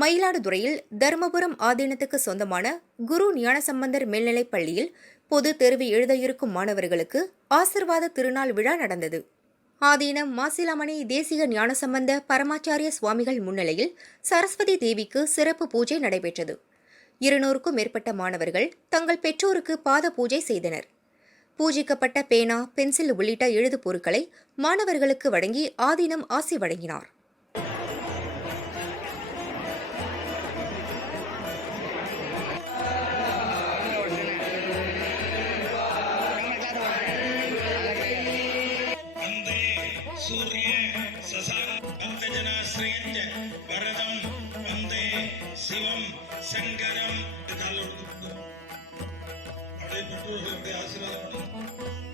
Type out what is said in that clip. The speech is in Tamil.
மயிலாடுதுறையில் தர்மபுரம் ஆதீனத்துக்கு சொந்தமான குரு ஞானசம்பந்தர் மேல்நிலைப் பள்ளியில் பொது தேர்வு எழுத இருக்கும் மாணவர்களுக்கு ஆசிர்வாத திருநாள் விழா நடந்தது. ஆதீனம் மாசிலாமணி தேசிக ஞானசம்பந்த பரமாச்சாரிய சுவாமிகள் முன்னிலையில் சரஸ்வதி தேவிக்கு சிறப்பு பூஜை நடைபெற்றது. 200க்கும் மேற்பட்ட மாணவர்கள் தங்கள் பெற்றோருக்கு பாத பூஜை செய்தனர். பூஜிக்கப்பட்ட பேனா, பென்சில் உள்ளிட்ட எழுது பொருட்களை மாணவர்களுக்கு வழங்கி ஆதீனம் ஆசி வழங்கினார். सूर्य ससाजनाश्रयञ्च वरदं वन्दे शिवं शङ्करं. அப்படியே பெற்றோர்களுடைய ஆசீர்வாதம்